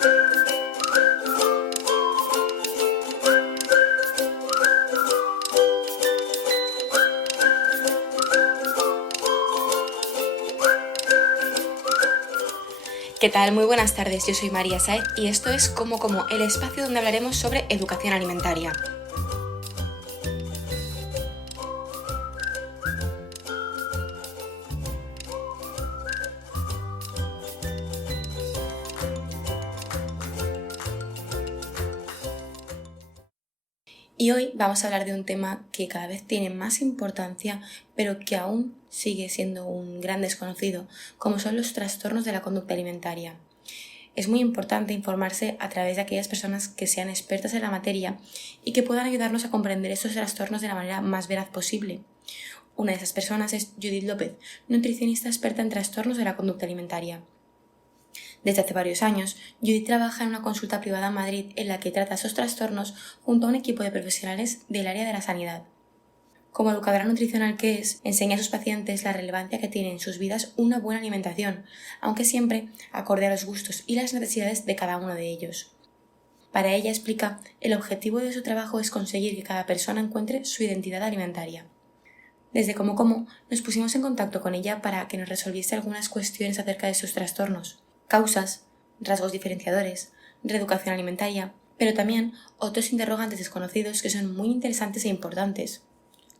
¿Qué tal? Muy buenas tardes, yo soy María Saez y esto es Como, el espacio donde hablaremos sobre educación alimentaria. Y hoy vamos a hablar de un tema que cada vez tiene más importancia, pero que aún sigue siendo un gran desconocido, como son los trastornos de la conducta alimentaria. Es muy importante informarse a través de aquellas personas que sean expertas en la materia y que puedan ayudarnos a comprender estos trastornos de la manera más veraz posible. Una de esas personas es Judith López, nutricionista experta en trastornos de la conducta alimentaria. Desde hace varios años, Judith trabaja en una consulta privada en Madrid en la que trata esos trastornos junto a un equipo de profesionales del área de la sanidad. Como educadora nutricional que es, enseña a sus pacientes la relevancia que tiene en sus vidas una buena alimentación, aunque siempre acorde a los gustos y las necesidades de cada uno de ellos. Para ella explica, el objetivo de su trabajo es conseguir que cada persona encuentre su identidad alimentaria. Desde Como nos pusimos en contacto con ella para que nos resolviese algunas cuestiones acerca de sus trastornos, causas, rasgos diferenciadores, reeducación alimentaria, pero también otros interrogantes desconocidos que son muy interesantes e importantes.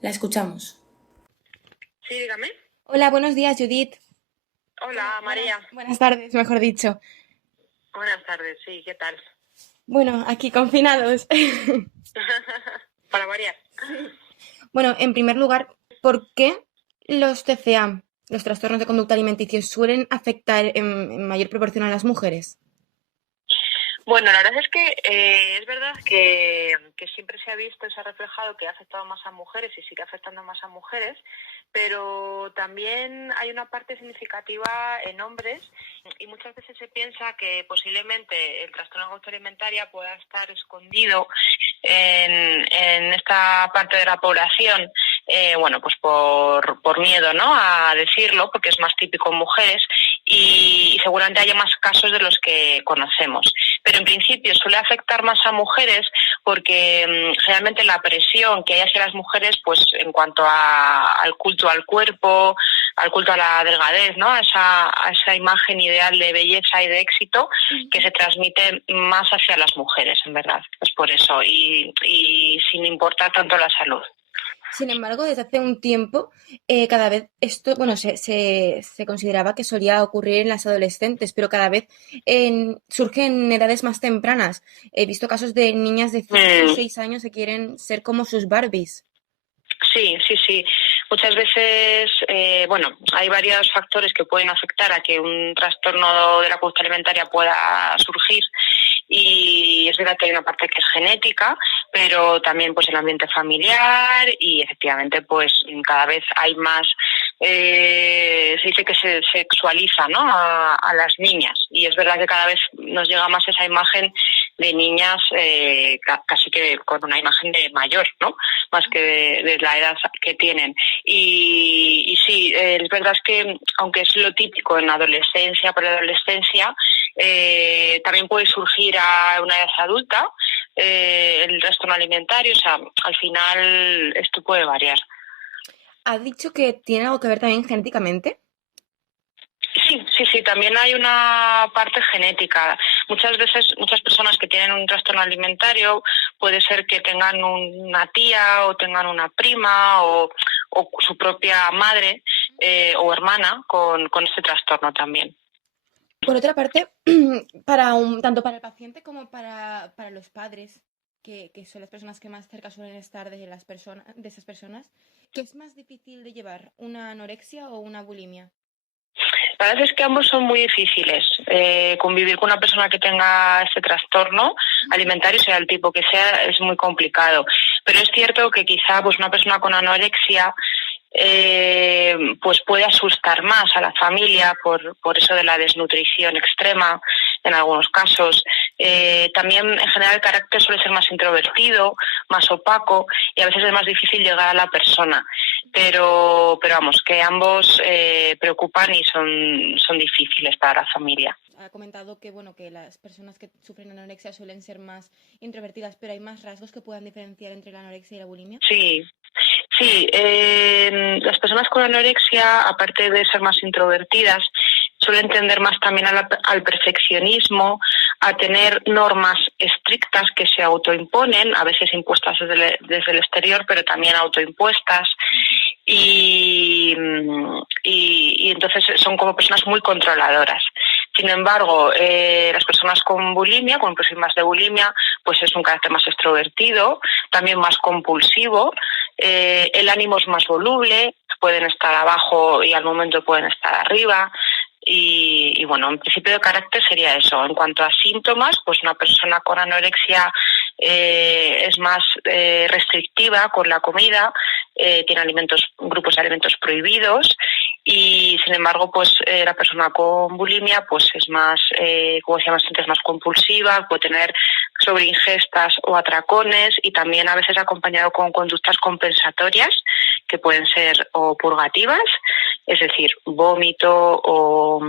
La escuchamos. Sí, dígame. Hola, buenos días, Judith. Hola, María. Buenas tardes, mejor dicho. Buenas tardes, sí, ¿qué tal? Bueno, aquí confinados. Para variar. Bueno, en primer lugar, ¿por qué los TCA, los trastornos de conducta alimenticia, suelen afectar en mayor proporción a las mujeres? Bueno, la verdad es que es verdad que siempre se ha visto y se ha reflejado que ha afectado más a mujeres y sigue afectando más a mujeres, pero también hay una parte significativa en hombres y muchas veces se piensa que posiblemente el trastorno de conducta alimentaria pueda estar escondido en esta parte de la población, pues por miedo, ¿no?, a decirlo, porque es más típico en mujeres y seguramente haya más casos de los que conocemos. Pero en principio suele afectar más a mujeres porque realmente la presión que hay hacia las mujeres, pues en cuanto al culto al cuerpo, al culto a la delgadez, ¿no?, a esa imagen ideal de belleza y de éxito que se transmite más hacia las mujeres, en verdad. Es por eso, y sin importar tanto la salud. Sin embargo, desde hace un tiempo, cada vez esto, se consideraba que solía ocurrir en las adolescentes, pero cada vez surge en edades más tempranas. He visto casos de niñas de 5 o 6 años que quieren ser como sus Barbies. Sí. Muchas veces, hay varios factores que pueden afectar a que un trastorno de la conducta alimentaria pueda surgir. Y es verdad que hay una parte que es genética, pero también pues el ambiente familiar y efectivamente pues cada vez hay más, se dice que se sexualiza, ¿no?, a las niñas, y es verdad que cada vez nos llega más esa imagen de niñas casi que con una imagen de mayor, ¿no?, más que de la edad que tienen. Y sí, es verdad que aunque es lo típico en adolescencia, preadolescencia, también puede surgir a una edad adulta el trastorno alimentario, o sea, al final esto puede variar. ¿Ha dicho que tiene algo que ver también genéticamente? Sí, también hay una parte genética. Muchas veces, muchas personas que tienen un trastorno alimentario puede ser que tengan una tía o tengan una prima o su propia madre o hermana con este trastorno también. Por otra parte, tanto para el paciente como para los padres, que son las personas que más cerca suelen estar de esas personas, ¿qué es más difícil de llevar, una anorexia o una bulimia? La verdad es que ambos son muy difíciles. Convivir con una persona que tenga este trastorno alimentario, sea el tipo que sea, es muy complicado. Pero es cierto que quizá pues una persona con anorexia pues puede asustar más a la familia por eso de la desnutrición extrema en algunos casos. También en general el carácter suele ser más introvertido, más opaco, y a veces es más difícil llegar a la persona. Pero vamos, que ambos preocupan y son difíciles para la familia. ha comentado que, bueno, que las personas que sufren anorexia suelen ser más introvertidas, pero hay más rasgos que puedan diferenciar entre la anorexia y la bulimia. Sí, sí. Las personas con anorexia, aparte de ser más introvertidas, suelen tender más también al perfeccionismo, a tener normas estrictas que se autoimponen, a veces impuestas desde el exterior, pero también autoimpuestas. Y entonces son como personas muy controladoras. Sin embargo, las personas con bulimia, con un perfil más de bulimia, pues es un carácter más extrovertido, también más compulsivo, el ánimo es más voluble, pueden estar abajo y al momento pueden estar arriba. Y bueno, en principio de carácter sería eso. En cuanto a síntomas, pues una persona con anorexia es más restrictiva con la comida, tiene grupos de alimentos prohibidos, y sin embargo pues la persona con bulimia pues es más, como decíamos antes, más compulsiva, puede tener sobreingestas o atracones, y también a veces acompañado con conductas compensatorias que pueden ser o purgativas, es decir, vómito o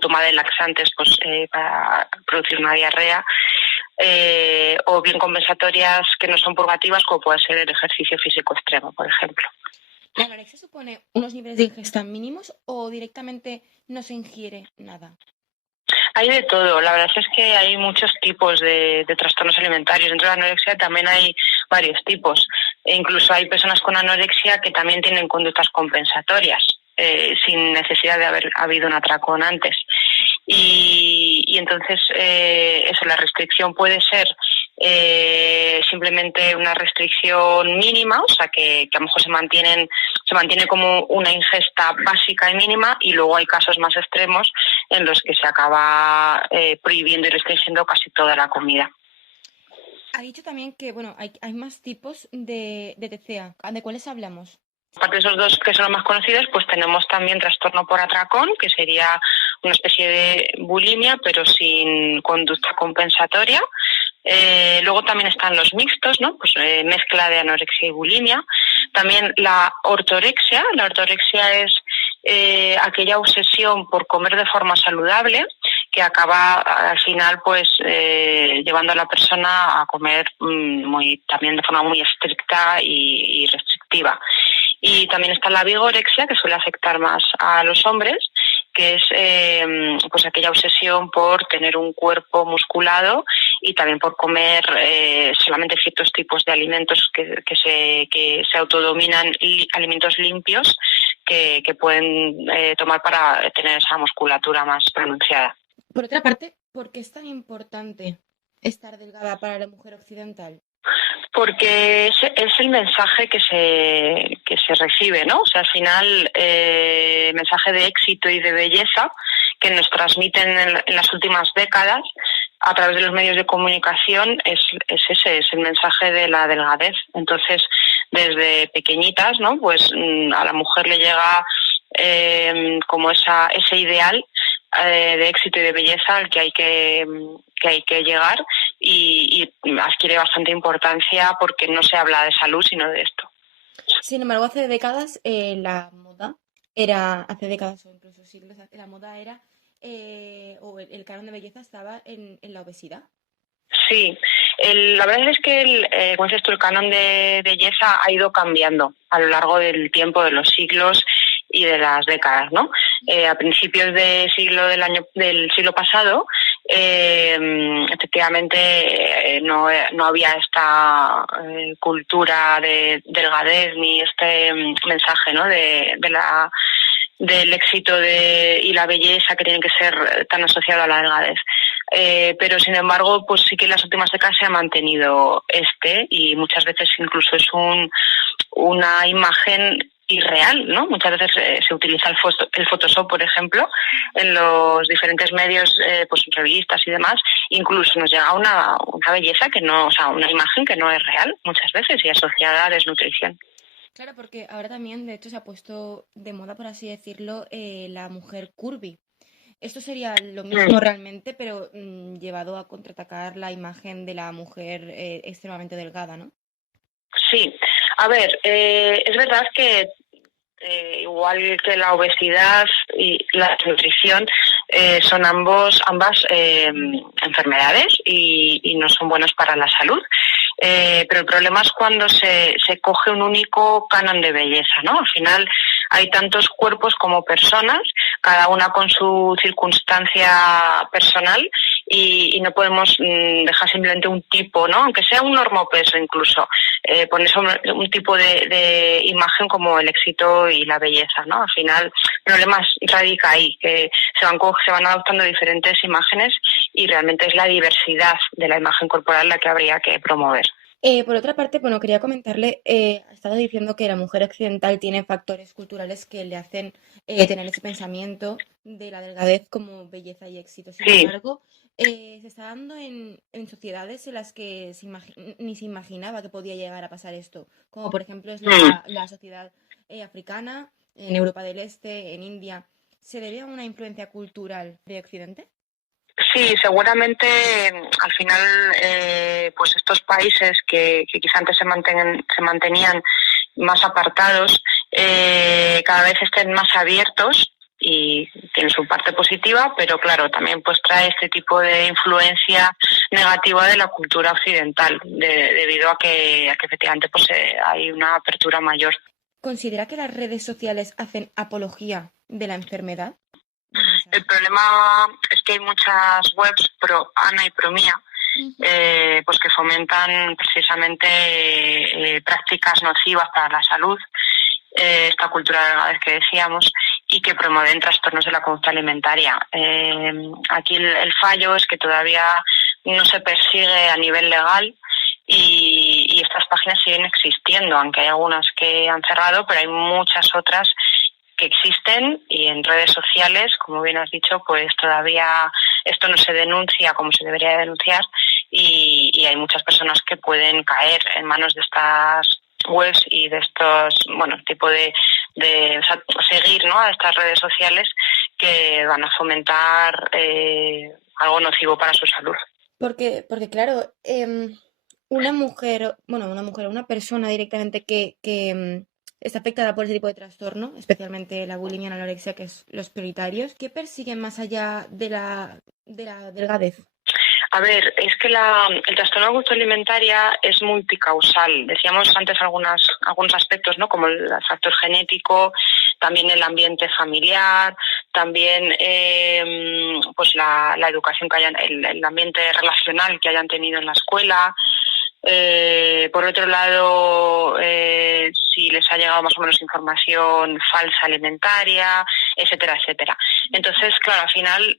toma de laxantes pues, para producir una diarrea, o bien compensatorias que no son purgativas, como puede ser el ejercicio físico extremo, por ejemplo. ¿La anorexia supone unos niveles de ingesta mínimos o directamente no se ingiere nada? Hay de todo. La verdad es que hay muchos tipos de trastornos alimentarios. Dentro de la anorexia también hay varios tipos. E incluso hay personas con anorexia que también tienen conductas compensatorias, sin necesidad de haber habido un atracón antes. Y entonces eso, la restricción puede ser simplemente una restricción mínima, o sea que a lo mejor se mantiene como una ingesta básica y mínima, y luego hay casos más extremos en los que se acaba prohibiendo y restringiendo casi toda la comida. Ha dicho también que, bueno, hay más tipos de TCA. ¿De cuáles hablamos? Aparte de esos dos que son los más conocidos, pues tenemos también trastorno por atracón, que sería una especie de bulimia, pero sin conducta compensatoria. Luego también están los mixtos, ¿no? Pues mezcla de anorexia y bulimia. También la ortorexia. La ortorexia es aquella obsesión por comer de forma saludable que acaba al final pues llevando a la persona a comer también de forma muy estricta y restrictiva. Y también está la vigorexia, que suele afectar más a los hombres, que es pues aquella obsesión por tener un cuerpo musculado y también por comer solamente ciertos tipos de alimentos que se autodominan, alimentos limpios que pueden tomar para tener esa musculatura más pronunciada. Por otra parte, ¿por qué es tan importante estar delgada para la mujer occidental? Porque es el mensaje que se recibe, ¿no? O sea, al final, el mensaje de éxito y de belleza que nos transmiten en las últimas décadas a través de los medios de comunicación es ese, es el mensaje de la delgadez. Entonces, desde pequeñitas, ¿no? Pues a la mujer le llega como ese ideal de éxito y de belleza al que hay que llegar, y adquiere bastante importancia porque no se habla de salud sino de esto. Sin embargo, hace décadas la moda era, hace décadas o incluso siglos, la moda era, o el canon de belleza estaba en la obesidad. Sí, la verdad es que como dices tú, el canon de belleza ha ido cambiando a lo largo del tiempo, de los siglos y de las décadas, ¿no? A principios del siglo pasado, efectivamente no había esta cultura de delgadez ni este mensaje, ¿no? Del éxito y la belleza que tiene que ser tan asociado a la delgadez. Pero sin embargo, pues sí que en las últimas décadas se ha mantenido y muchas veces incluso es una imagen irreal, ¿no? Muchas veces se utiliza el Photoshop, por ejemplo, en los diferentes medios, pues revistas y demás. Incluso nos llega una belleza que no, o sea, una imagen que no es real muchas veces y asociada a desnutrición. Claro, porque ahora también, de hecho, se ha puesto de moda, por así decirlo, la mujer curvy. Esto sería lo mismo realmente, pero llevado a contraatacar la imagen de la mujer extremadamente delgada, ¿no? Sí, a ver, es verdad que igual que la obesidad y la desnutrición, son ambas enfermedades y no son buenas para la salud. Pero el problema es cuando se coge un único canon de belleza, ¿no? Al final hay tantos cuerpos como personas, cada una con su circunstancia personal, y no podemos dejar simplemente un tipo, ¿no? Aunque sea un normopeso incluso, ponerse un tipo de imagen como el éxito y la belleza, ¿no? Al final el problema radica ahí, que se van adoptando diferentes imágenes y realmente es la diversidad de la imagen corporal la que habría que promover. Por otra parte, bueno, quería comentarle, ha estado diciendo que la mujer occidental tiene factores culturales que le hacen tener ese pensamiento de la delgadez como belleza y éxito. Sin Sí. embargo, se está dando en sociedades en las que ni se imaginaba que podía llegar a pasar esto, como por ejemplo es la sociedad africana, en Europa del Este, en India. ¿Se debe a una influencia cultural de Occidente? Sí, seguramente al final, pues estos países que quizá antes se mantenían más apartados, cada vez estén más abiertos y tiene su parte positiva, pero claro, también pues trae este tipo de influencia negativa de la cultura occidental, debido a que efectivamente pues hay una apertura mayor. ¿Considera que las redes sociales hacen apología de la enfermedad? El problema es que hay muchas webs pro Ana y pro Mía, pues que fomentan precisamente prácticas nocivas para la salud, esta cultura de la vez que decíamos, y que promueven trastornos de la conducta alimentaria. Aquí el fallo es que todavía no se persigue a nivel legal y estas páginas siguen existiendo, aunque hay algunas que han cerrado, pero hay muchas otras que existen, y en redes sociales, como bien has dicho, pues todavía esto no se denuncia como se debería denunciar, y hay muchas personas que pueden caer en manos de estas webs y de estos, bueno, tipo o sea, seguir, ¿no?, a estas redes sociales que van a fomentar algo nocivo para su salud. Porque claro, una persona directamente que está afectada por ese tipo de trastorno, especialmente la bulimia y la anorexia, que es los prioritarios, ¿qué persiguen más allá de la delgadez? A ver, es que el trastorno de conducta alimentaria es multicausal. Decíamos antes algunos aspectos, ¿no?, como el factor genético, también el ambiente familiar, también pues la educación que hayan, el ambiente relacional que hayan tenido en la escuela. Por otro lado, si les ha llegado más o menos información falsa alimentaria, etcétera, etcétera. Entonces, claro, al final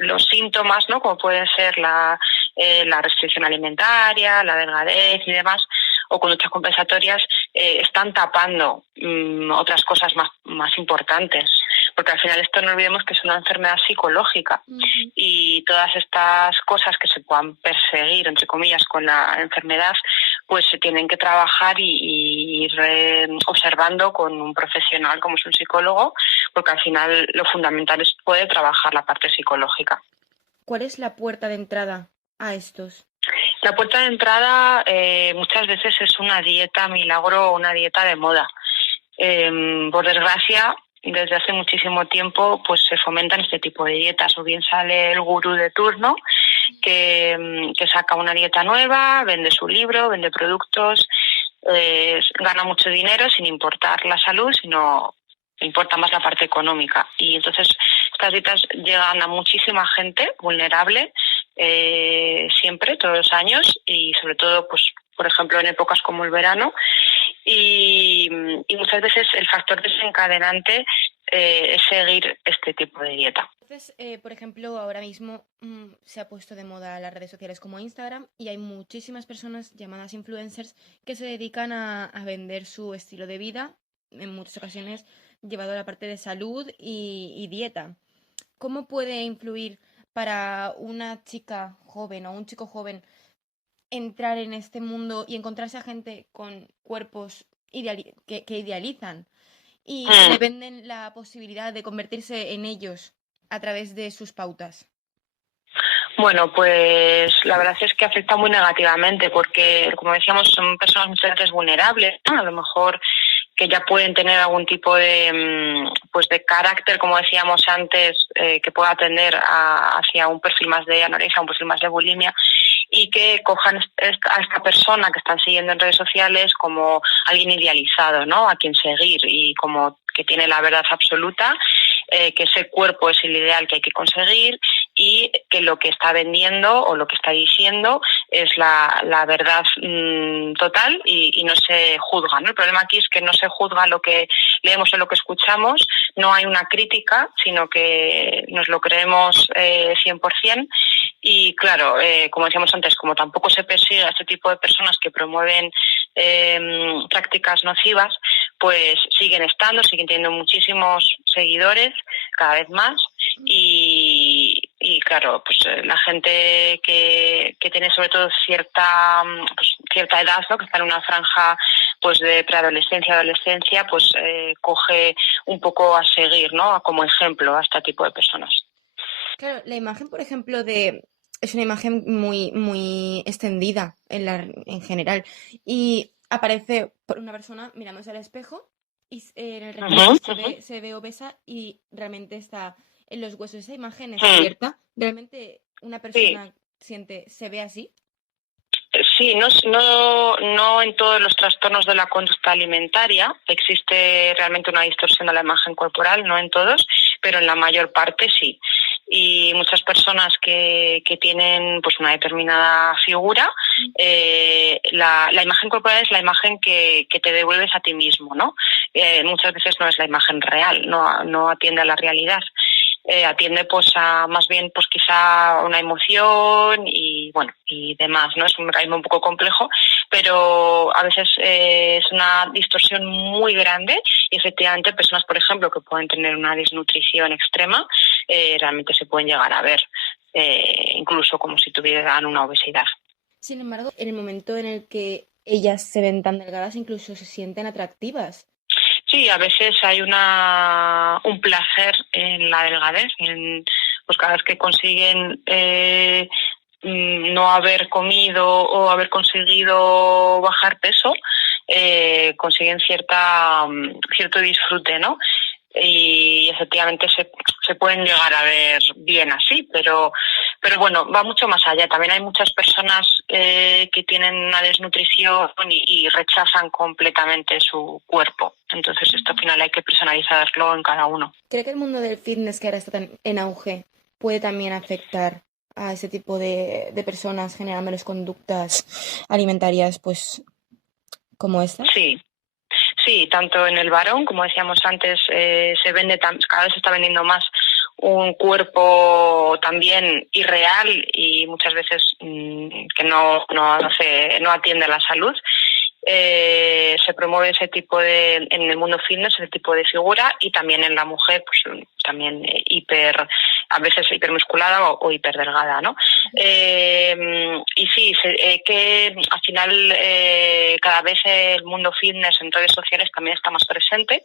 los síntomas, ¿no?, como pueden ser la restricción alimentaria, la delgadez y demás, o conductas compensatorias, están tapando otras cosas más importantes. Porque al final esto no olvidemos que es una enfermedad psicológica, y todas estas cosas que se puedan perseguir, entre comillas, con la enfermedad, pues se tienen que trabajar y ir observando con un profesional como es un psicólogo, porque al final lo fundamental es poder trabajar la parte psicológica. ¿Cuál es la puerta de entrada a estos? La puerta de entrada muchas veces es una dieta milagro o una dieta de moda. Por desgracia, desde hace muchísimo tiempo pues se fomentan este tipo de dietas, o bien sale el gurú de turno que saca una dieta nueva, vende su libro, vende productos, gana mucho dinero sin importar la salud, sino importa más la parte económica. Y entonces estas dietas llegan a muchísima gente vulnerable, siempre, todos los años, y sobre todo, pues, por ejemplo, en épocas como el verano, y muchas veces el factor desencadenante es seguir este tipo de dieta. Entonces, por ejemplo, ahora mismo se ha puesto de moda las redes sociales como Instagram y hay muchísimas personas llamadas influencers que se dedican a vender su estilo de vida, en muchas ocasiones llevado a la parte de salud y dieta. ¿Cómo puede influir para una chica joven o un chico joven entrar en este mundo y encontrarse a gente con cuerpos que idealizan y que le venden la posibilidad de convertirse en ellos a través de sus pautas? Bueno, pues la verdad es que afecta muy negativamente porque, como decíamos, son personas muchas veces vulnerables, ¿no? A lo mejor que ya pueden tener algún tipo pues de carácter, como decíamos antes, que pueda tender hacia un perfil más de anorexia, un perfil más de bulimia, y que cojan a esta persona que están siguiendo en redes sociales como alguien idealizado, ¿no? A quien seguir y como que tiene la verdad absoluta, que ese cuerpo es el ideal que hay que conseguir y que lo que está vendiendo o lo que está diciendo es la verdad total y no se juzga, ¿no? El problema aquí es que no se juzga lo que leemos o lo que escuchamos, no hay una crítica, sino que nos lo creemos 100%. Y claro, como decíamos antes, como tampoco se persigue a este tipo de personas que promueven prácticas nocivas, pues siguen teniendo muchísimos seguidores, cada vez más, y claro, pues la gente que tiene sobre todo cierta edad, ¿no? Que está en una franja pues de preadolescencia, adolescencia, pues coge un poco a seguir, ¿no? Como ejemplo a este tipo de personas. Claro, la imagen, por ejemplo, es una imagen muy extendida en general. Y aparece por una persona mirándose al espejo y en el reflejo se ve obesa y realmente está en los huesos. ¿Esa imagen es cierta? ¿Realmente una persona se ve así? Sí, no en todos los trastornos de la conducta alimentaria existe realmente una distorsión de la imagen corporal, no en todos, pero en la mayor parte sí. Y muchas personas que tienen pues una determinada figura, la imagen corporal es la imagen que te devuelves a ti mismo, ¿no? Muchas veces no es la imagen real, no atiende a la realidad. Atiende pues a más bien pues quizá una emoción y bueno y demás, ¿no? Es un mecanismo un poco complejo, pero a veces es una distorsión muy grande y efectivamente personas, por ejemplo, que pueden tener una desnutrición extrema, realmente se pueden llegar a ver incluso como si tuvieran una obesidad. Sin embargo, en el momento en el que ellas se ven tan delgadas, incluso se sienten atractivas. Sí, a veces hay un placer en la delgadez, pues cada vez que consiguen no haber comido o haber conseguido bajar peso, consiguen cierto disfrute, ¿no? Y efectivamente se pueden llegar a ver bien así, pero bueno, va mucho más allá. También hay muchas personas que tienen una desnutrición y rechazan completamente su cuerpo. Entonces esto al final hay que personalizarlo en cada uno. ¿Cree que el mundo del fitness, que ahora está tan en auge, puede también afectar a ese tipo de personas generándoles conductas alimentarias pues como esta? Sí, tanto en el varón, como decíamos antes, cada vez se está vendiendo más un cuerpo también irreal y muchas veces que no atiende a la salud. Se promueve en el mundo fitness, ese tipo de figura, y también en la mujer, pues también a veces hipermusculada o hiperdelgada, ¿no? Y sí, que al final cada vez el mundo fitness en redes sociales también está más presente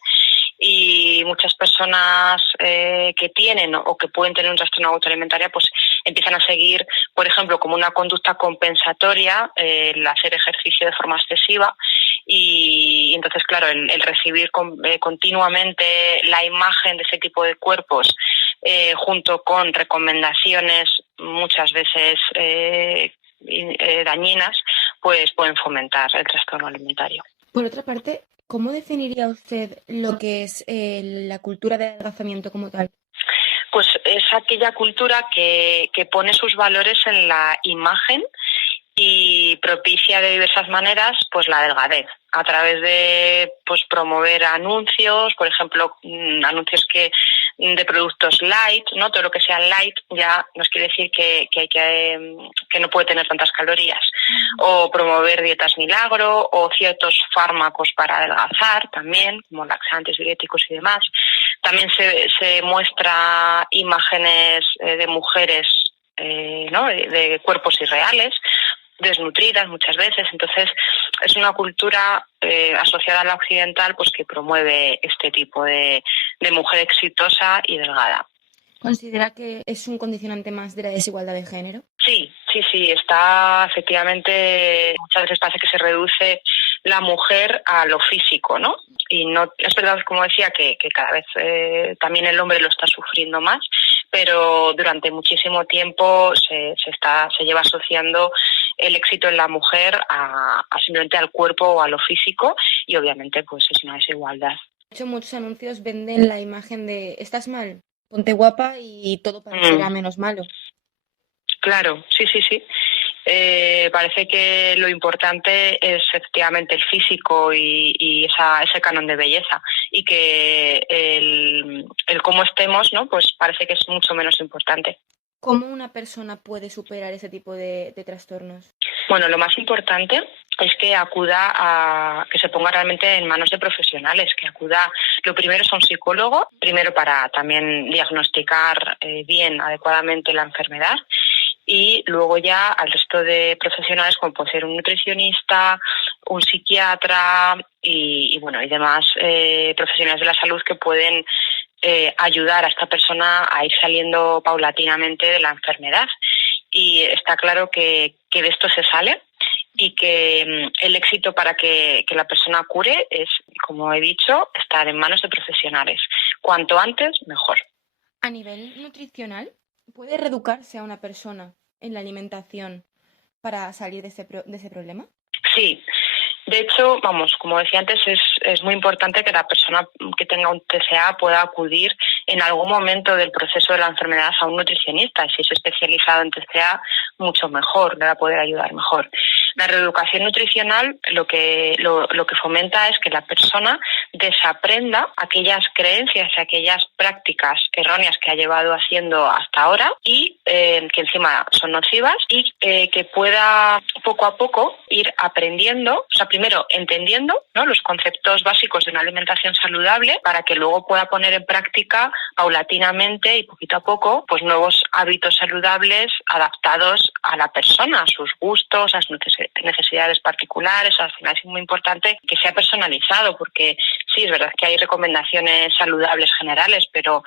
y muchas personas que tienen o que pueden tener un trastorno autoalimentario pues empiezan a seguir, por ejemplo, como una conducta compensatoria el hacer ejercicio de forma excesiva y entonces, claro, el recibir continuamente la imagen de ese tipo de cuerpos junto con recomendaciones muchas veces dañinas, pues pueden fomentar el trastorno alimentario. Por otra parte, ¿cómo definiría usted lo que es la cultura de adelgazamiento como tal? Pues es aquella cultura que pone sus valores en la imagen y propicia de diversas maneras pues la delgadez a través de pues promover anuncios, por ejemplo, anuncios de productos light, ¿no? Todo lo que sea light ya nos quiere decir que no puede tener tantas calorías, o promover dietas milagro o ciertos fármacos para adelgazar también, como laxantes, diuréticos y demás. También se muestra imágenes de mujeres ¿no? de cuerpos irreales, desnutridas muchas veces. Entonces es una cultura asociada a la occidental pues que promueve este tipo de mujer exitosa y delgada. ¿Considera que es un condicionante más de la desigualdad de género? Sí, está efectivamente, muchas veces parece que se reduce la mujer a lo físico, ¿no? no es verdad, como decía, que cada vez también el hombre lo está sufriendo más, pero durante muchísimo tiempo se lleva asociando el éxito en la mujer a simplemente al cuerpo o a lo físico, y obviamente pues es una desigualdad. De hecho, muchos anuncios venden la imagen de estás mal, ponte guapa y todo parecerá menos malo. Claro, sí, sí, sí. Parece que lo importante es efectivamente el físico y ese canon de belleza, y que el cómo estemos, ¿no? Pues parece que es mucho menos importante. ¿Cómo una persona puede superar ese tipo de trastornos? Bueno, lo más importante es que que se ponga realmente en manos de profesionales, que acuda, lo primero es a un psicólogo, primero para también diagnosticar bien, adecuadamente la enfermedad, y luego ya al resto de profesionales, como puede ser un nutricionista, un psiquiatra y demás profesionales de la salud que pueden ayudar a esta persona a ir saliendo paulatinamente de la enfermedad. Y está claro que de esto se sale, y que el éxito para que la persona cure es, como he dicho, estar en manos de profesionales. Cuanto antes, mejor. A nivel nutricional, ¿puede reeducarse a una persona en la alimentación para salir de ese problema? Sí. De hecho, como decía antes, es muy importante que la persona que tenga un TCA pueda acudir en algún momento del proceso de la enfermedad a un nutricionista. Si es especializado en TCA, mucho mejor, le va a poder ayudar mejor. La reeducación nutricional lo que fomenta es que la persona desaprenda aquellas creencias y aquellas prácticas erróneas que ha llevado haciendo hasta ahora, y que encima son nocivas, y que pueda poco a poco ir aprendiendo, o sea, primero entendiendo, ¿no?, los conceptos básicos de una alimentación saludable, para que luego pueda poner en práctica paulatinamente y poquito a poco pues nuevos hábitos saludables adaptados a la persona, a sus gustos, a sus necesidades particulares. Al final es muy importante que sea personalizado, porque sí, es verdad que hay recomendaciones saludables generales, pero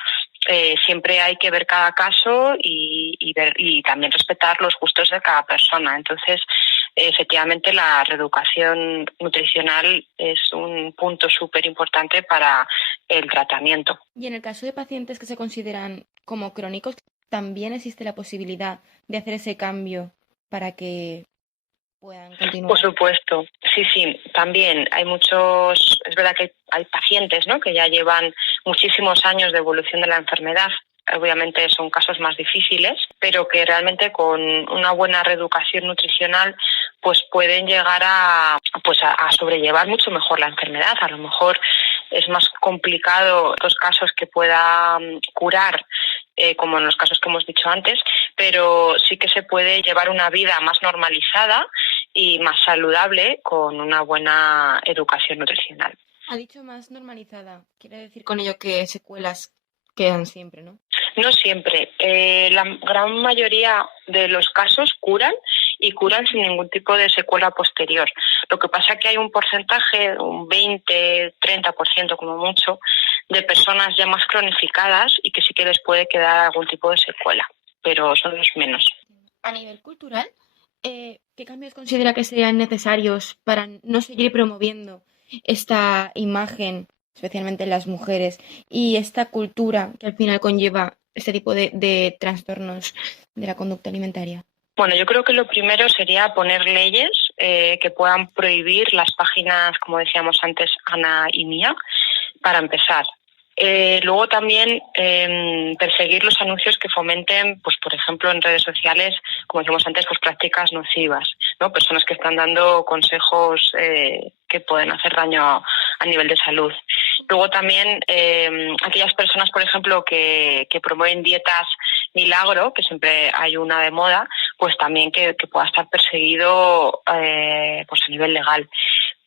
siempre hay que ver cada caso y también respetar los gustos de cada persona. Entonces, efectivamente, la reeducación nutricional es un punto súper importante para el tratamiento. Y en el caso de pacientes que se consideran como crónicos, ¿también existe la posibilidad de hacer ese cambio para que puedan continuar? Por supuesto, sí, también hay muchos, es verdad que hay pacientes, ¿no?, que ya llevan muchísimos años de evolución de la enfermedad. Obviamente son casos más difíciles, pero que realmente con una buena reeducación nutricional pues pueden llegar a sobrellevar mucho mejor la enfermedad. A lo mejor es más complicado estos casos que pueda curar, como en los casos que hemos dicho antes, pero sí que se puede llevar una vida más normalizada y más saludable con una buena educación nutricional. Ha dicho más normalizada. Quiere decir con ello que secuelas quedan siempre, ¿no? No siempre. La gran mayoría de los casos curan, y curan sin ningún tipo de secuela posterior. Lo que pasa es que hay un porcentaje, un 20-30% como mucho, de personas ya más cronificadas y que sí que les puede quedar algún tipo de secuela, pero son los menos. A nivel cultural, ¿qué cambios considera que serían necesarios para no seguir promoviendo esta imagen, especialmente en las mujeres, y esta cultura que al final conlleva este tipo de trastornos de la conducta alimentaria? Bueno, yo creo que lo primero sería poner leyes que puedan prohibir las páginas, como decíamos antes, Ana y Mía, para empezar. Luego también perseguir los anuncios que fomenten, pues por ejemplo en redes sociales, como decíamos antes, pues prácticas nocivas, ¿no? Personas que están dando consejos que pueden hacer daño a nivel de salud. Luego también aquellas personas, por ejemplo, que promueven dietas milagro, que siempre hay una de moda, pues también que pueda estar perseguido pues a nivel legal.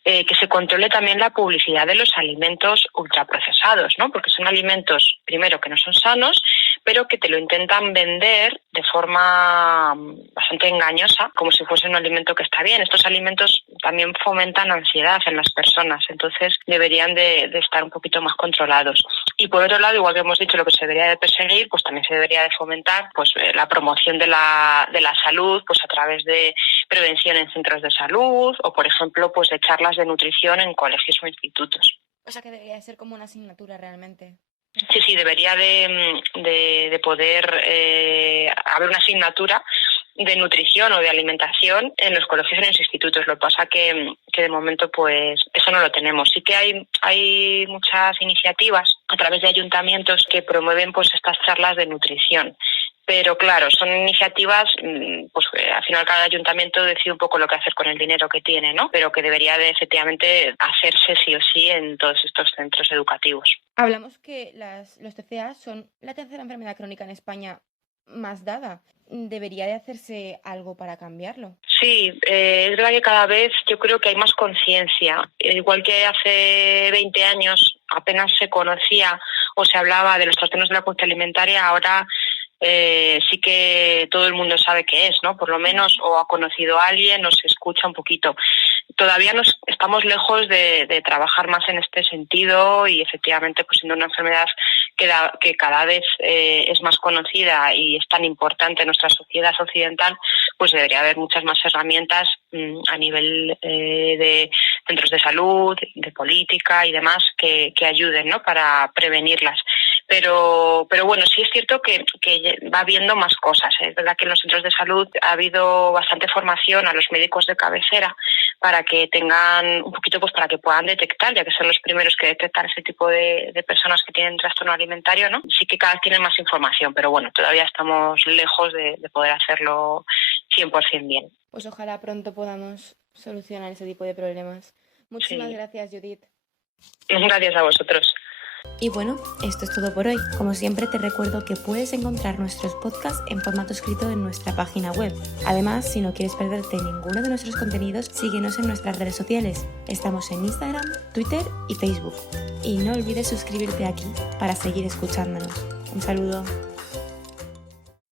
Que se controle también la publicidad de los alimentos ultraprocesados, ¿no? Porque son alimentos, primero, que no son sanos, pero que te lo intentan vender de forma bastante engañosa, como si fuese un alimento que está bien. Estos alimentos también fomentan ansiedad en las personas, entonces deberían de estar un poquito más controlados. Y por otro lado, igual que hemos dicho, lo que se debería de perseguir, pues también se debería de fomentar pues la promoción de la salud, pues a través de prevención en centros de salud, o por ejemplo pues de charlas de nutrición en colegios o institutos. O sea que debería ser como una asignatura realmente. Sí, debería de poder haber una asignatura de nutrición o de alimentación en los colegios y en los institutos. Lo que pasa que de momento pues eso no lo tenemos. Sí que hay muchas iniciativas a través de ayuntamientos que promueven pues estas charlas de nutrición. Pero claro, son iniciativas, pues al final cada ayuntamiento decide un poco lo que hacer con el dinero que tiene, ¿no? Pero que debería de efectivamente hacerse sí o sí en todos estos centros educativos. Hablamos que los TCA son la tercera enfermedad crónica en España más dada. ¿Debería de hacerse algo para cambiarlo? Sí, es verdad que cada vez yo creo que hay más conciencia. Igual que hace 20 años apenas se conocía o se hablaba de los trastornos de la conducta alimentaria, ahora sí que todo el mundo sabe qué es, ¿no? Por lo menos o ha conocido a alguien o se escucha un poquito. Todavía estamos lejos de trabajar más en este sentido y efectivamente pues siendo una enfermedad que cada vez es más conocida y es tan importante en nuestra sociedad occidental, pues debería haber muchas más herramientas a nivel de centros de salud, de política y demás que ayuden, ¿no? Para prevenirlas. Pero bueno, sí es cierto que va habiendo más cosas. Es verdad que en los centros de salud ha habido bastante formación a los médicos de cabecera para que tengan un poquito, pues para que puedan detectar, ya que son los primeros que detectan ese tipo de personas que tienen trastorno alimentario, ¿no? Sí que cada vez tienen más información, pero bueno, todavía estamos lejos de poder hacerlo 100% bien. Pues ojalá pronto podamos solucionar ese tipo de problemas. Muchísimas gracias, Judith. Gracias a vosotros. Y bueno, esto es todo por hoy. Como siempre te recuerdo que puedes encontrar nuestros podcasts en formato escrito en nuestra página web. Además, si no quieres perderte ninguno de nuestros contenidos, síguenos en nuestras redes sociales. Estamos en Instagram, Twitter y Facebook. Y no olvides suscribirte aquí para seguir escuchándonos. Un saludo.